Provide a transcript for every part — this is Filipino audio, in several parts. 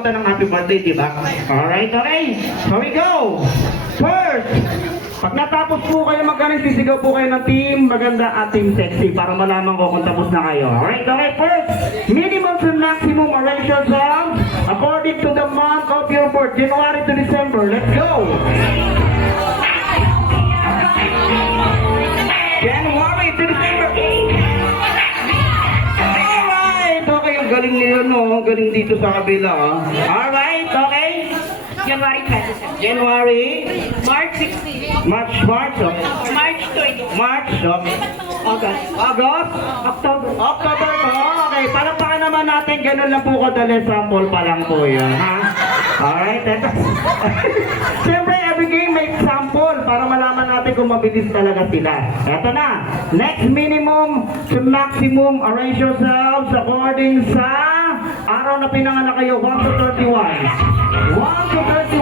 kumanta ng happy birthday, di ba? Alright, okay. So we go. First, pag natapos po kayo magaling, sisigaw po kayo ng team maganda at team sexy para malaman ko kung tapos na kayo. Alright, okay. First, minimum to maximum arrange yourselves according to the month of your birth, January to December. Let's go. January to December. Alright, okay. Ang galing nila, no? Galing dito sa kabila, oh. Alright, okay. January 27. January, March 16. March, okay. March 20. March, okay. August. August, October. October, okay. Palakpakan naman natin, ganun lang po kadali, sample pa lang po yun, ha? Alright, eto. Siyempre, every game may sample para malaman natin kung mabilis talaga sila. Eto na, next minimum to maximum, arrange yourselves according sa araw na pinanganak kayo, 1 to 31. 1 to 31.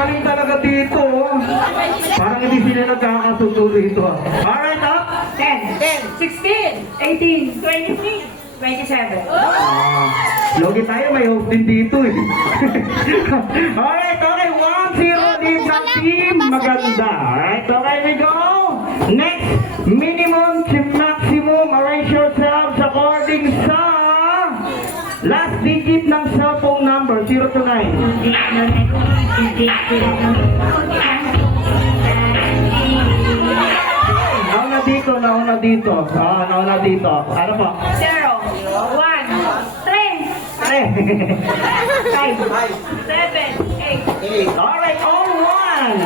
Galing talaga dito. Parang hindi sila nagkakasundo dito. Alright, up. 10. 16. 18. 23. 27. Logi tayo, may host din dito eh. Alright, okay. 1-0 lead ng team. Maganda. Alright, okay, we go. Next, minimum to maximum. Arrange yourselves according sa last digit ng cellphone number, 0 to 9. Nauna dito. Nauna dito. Ano po? 0. 1. 3. 5. 7. 8. Alright, all one.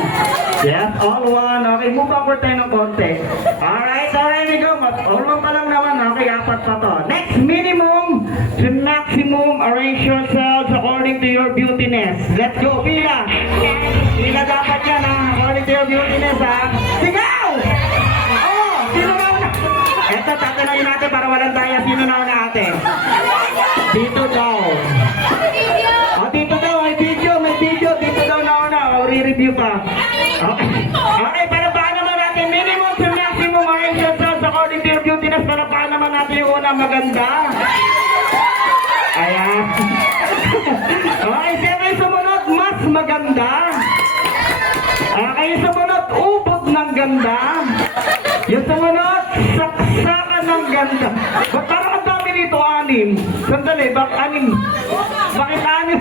Yes, all one. Okay, move backward tayo ng konti. Alright, we go. All one pa lang naman. Okay, apat pa to. Next, minimum to maximum. Arrange yourselves according to your beautiness. Let's go, Pila. Pila dapat yan, ha? According to your beautiness, ha? Sigaw! Oh, sino na una? Eto, tatanungin natin para walang daya. Sino na una ate? Dito daw. Oh, dito daw. May video. Dito daw na una. O, re-review pa. Okay. Okay, para paano naman natin? Minimum to maximum. Arrange yourselves according to your beautiness. Para paano naman natin yung una maganda? Ayan. Okay, siyempre yung sumunod, mas maganda. Okay, yung sumunod, ubod ng ganda. Yung sumunod, saksakan ng ganda. Ba't parang ang dami nito, 6? Sandali, bakit 6? Bakit 6?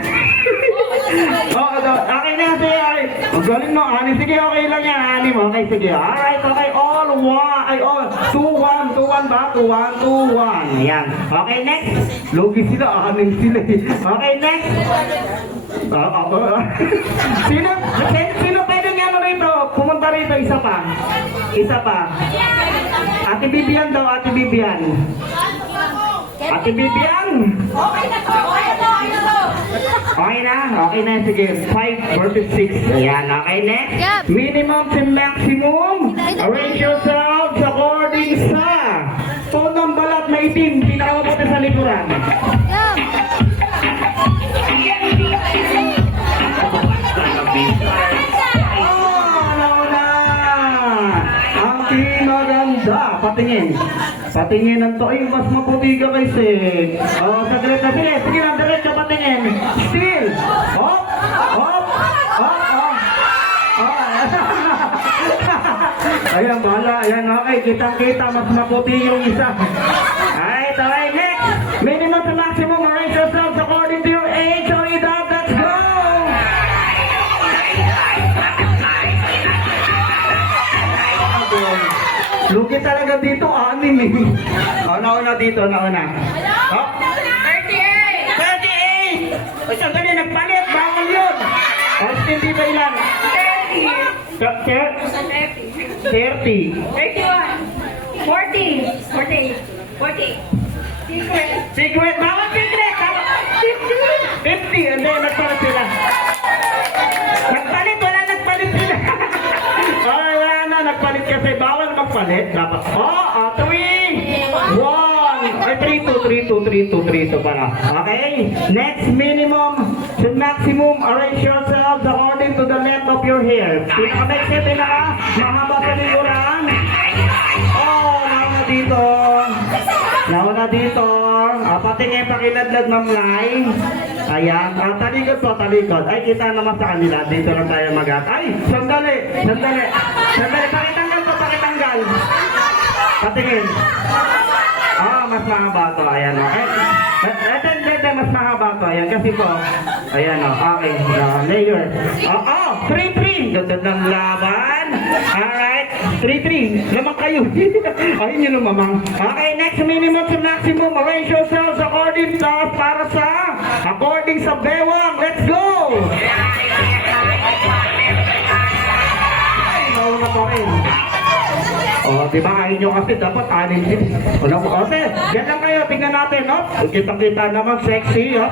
Okay na, sige, okay. Ang galing mo, 6. Sige, okay lang yan, 6. Okay, sige. Alright, okay, all 2-1 ba? 2-1. Yan. Okay, next. Logi sila, 6 sila eh. Okay, next. Sino pwede nga rito? Pumunta rito, isa pa. Ate Bibian daw, Ate Bibian. Ate Bibian! Okay na, sige. 5 versus 6. Ayan, okay, next. Minimum to maximum. Arrange yourselves according sa phone ng balat na itim. Pinakamabuti sa likuran. Ang maganda. Patingin ng to. Ay, mas maputi ka kasi. Saglit na. Sige na, diretso patingin. Still. Hop. Ayan, bahala. Ayan, okay. Kitang-kita. Mas maputi yung isa. Alright, okay. Next. Minimum to maximum. Arrange yourselves according to your age or edad. Let's go! Lugi talaga dito, 6 eh. Nauna dito. Oh? 38! O sandali, nagpalit. Bawal yun. Austin dito ilan? 30. 31. 40. 40. Secret. Bawal secret. 50. Hindi, nagpalit sila. Wala nagpalit sila. Wala na, nagpalit kasi. Bawal magpalit. Dapat. 3, 1. Ay, 3-2 pala. Okay? Next, minimum to maximum. Arrange yourselves according to the length of your hair. Pinaka-maiksi, mahaba sa likuran. Dito. Nauna dito. Patingin pakilad-lad ng line. Ayan. Talikod po, talikod. Ay, kita naman sa kanila. Dito lang tayo Ay, sandali. Sandali. Pakitanggal po, pakitanggal. Patingin. Mas mahaba to. Ayan o. Ito, mas mahaba to. Ayan, kasi po. Ayan o. Okay. Layer. 3-3. Ganda ng laban. Alright. 3-3. Lamang kayo. Ayun yung lumamang. Okay, next minimum to maximum. Arrange yourselves according sa bewang. Let's go! Ay, nauna pa rin. Diba kayo nyo kasi dapat anin din. Yan lang kayo, tingnan natin, no? Kitang-kita naman, sexy, ha?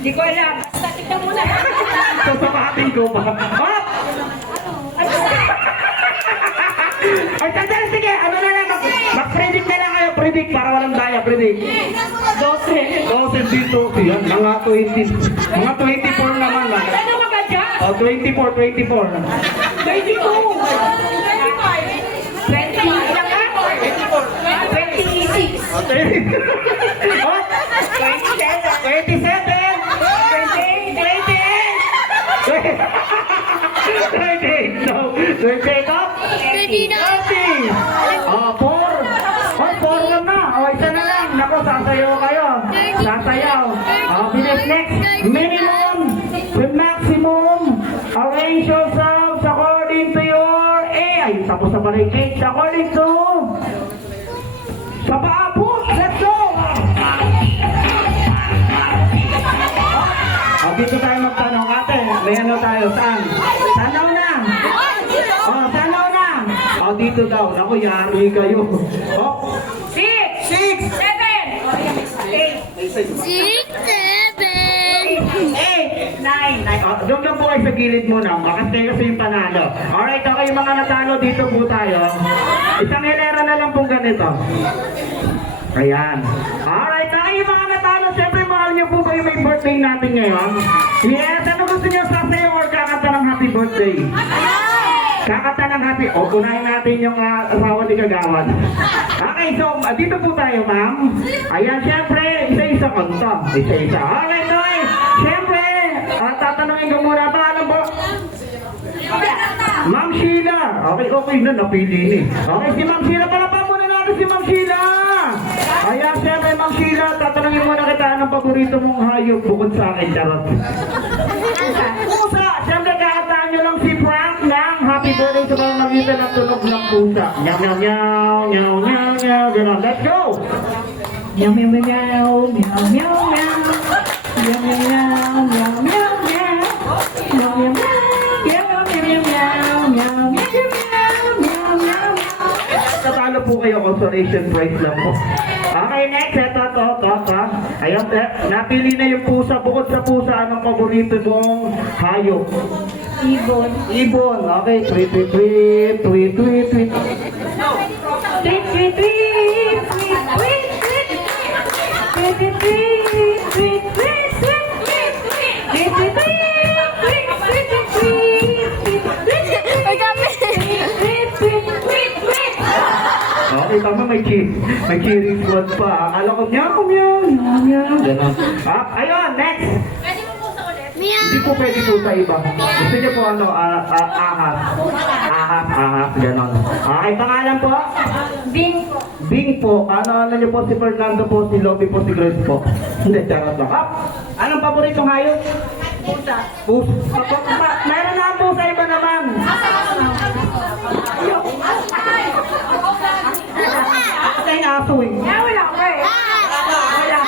Di ko alam. Tignan mo na. Sasapatin ko ba? Ay, sandali, sige, ano na lang, mag-predict na lang kayo, predict, para walang daya, predict. 12 dito, yan, mga 20, mga 24 naman, ha? Ano ka ba dyan? 24. 22. 20 lang ka? 26. 28 up? 4 lang na. Isa na lang. Naku, sasayaw kayo. Sasayaw. Bilis next. Minimum to maximum. Arrange yourselves according to your ay, tapos na pala yung 8. According to sa paabot. Let's go! Dito tayo magtanong, ate. May ano tayo? Saan? Sanaw na? Sanaw na? Dito daw. Naku, yari kayo. 6. 7. 8. 9. Doon lang po kayo sa gilid muna. Kasi yung panalo. Alright, okay, yung mga natalo dito po tayo. Isang hilera na lang po ganito. Ayan. Alright, okay, yung mga natalo. Siyempre, mahal niyo po ba yung may birthday natin ngayon? Yes, ano gusto niyo sasayaw or kakanta ng happy birthday? Kakanta ng happy. Unahin natin yung asawa ni Kagawad. Okay, so, dito po tayo, ma'am. Ayan, siyempre, isa-isa kanta. Isa-isa. Alright, okay. Siyempre, tatanungin ko muna ito. Alam po? Ma'am Sheila. Okay na, napili ni. Okay, si Ma'am Sheila. Palapan muna natin si Ma'am Sheila. Ayan, siyempre, Ma'am Sheila. Tatanungin muna kita, anong paborito mong hayop bukod sa akin, charot? Pusa. Siyempre, kakataan nyo lang si Frank ng happy birthday sa mga magitan ng tunog ng pusa. Nyaw, nyaw, nyaw, nyaw, nyaw, nyaw. Ganon. Let's go! Meow, meow, meow, meow, meow, meow. Meow, meow, meow, meow, meow, meow. Meow, meow, meow, meow, meow, meow, meow, meow, meow. Natalo po kayo, consolation prize lang po. Okay, next. Ito. Ayan, napili na yung pusa. Bukod sa pusa, anong paborito mong hayop? Ibon. Ibon. Okay, tweet. Tweet, tweet, tweet. Tweet, tweet, tweet. Tweet, tweet, tweet. Tweet, tweet, tweet. Tweet, tweet, tweet. Okay, tama, may cheering squad pa. Akala ko, meow. Ganon. Ayun, next. Hindi po pwede po sa iba. Gusto niyo po ahas. Ahas, ganon. Okay, pangalan po? Bing po. Ano niyo po si Fernando po, si Lobby po, si Grace po. Hindi, charot lang. Anong paboritong hayop? Pusa. Meron na po sa iba naman. Ako tayong aso eh. Wala ko eh. Wala.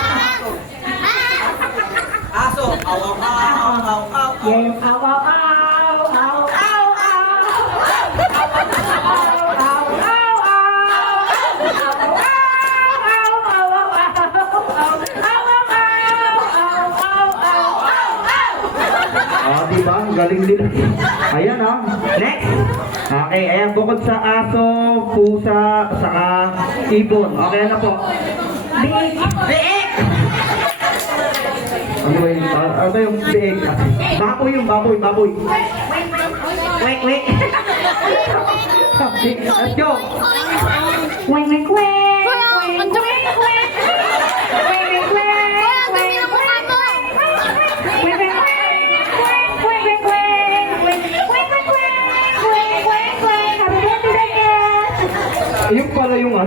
Aso, aw. Yan yung aw, aw, aw, aw, aw, Diba? Ang galing din. Ayan Next. Okay, ayan. Bukod sa aso, pusa, saka ibon. Okay, ano po? Biig. Ano yung biig? Baboy. Wait. Let's go. Weng, weng, weng.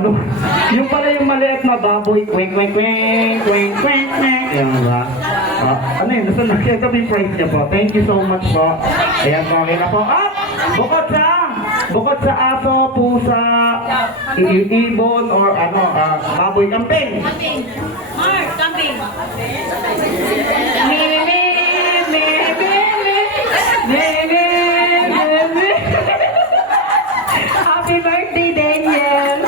ano, yung pala yung maliit na baboy, kwek, kwek, kwek, kwek, kwek, kwek. Ayan ba? Ano yun, nasa nakita yung price niya po. Thank you so much po. Ayan po, okay na po. Bukod sa aso, pusa, ibon, or ano, baboy kambing. Mark, kambing. Happy birthday, Daniel!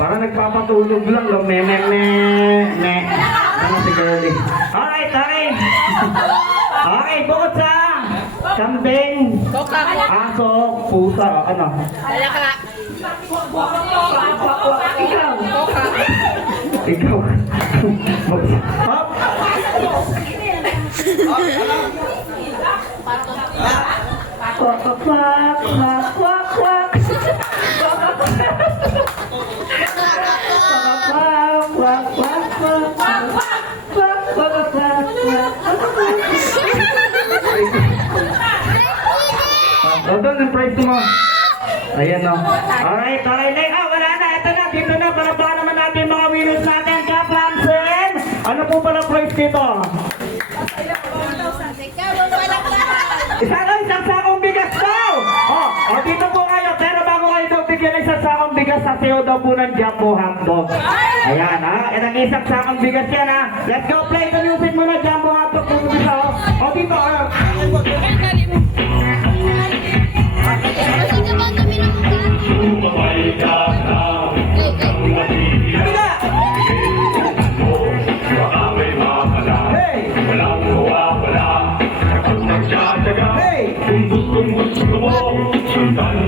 Parang nagpapatulog lang, no? Me. Ano si Girlie? Alright. Okay, bukod sa kambing, aso, pusa, ano? Ikaw. Ikaw. Hop! Quack, quack, quack, quack, quack. Quack, quack, quack, quack. Quack, quack, quack, quack. Doon yung price mo. Ayan o. Alright. Wala na. Ito na. Dito na. Para baka naman natin mga winners natin. Kaplansin. Ano po pala price dito? Isang sakong bigas daw! Dito po kayo, pero bago kayo daw bigyan ng isang sakong bigas, sasayaw daw po ng Jumbo Hotdog. Ayan itong isang sakong bigas yan Let's go, play the music muna, Jumbo Hotdog po dito. Dito, Hey! Kung gustong gusto mo, sundan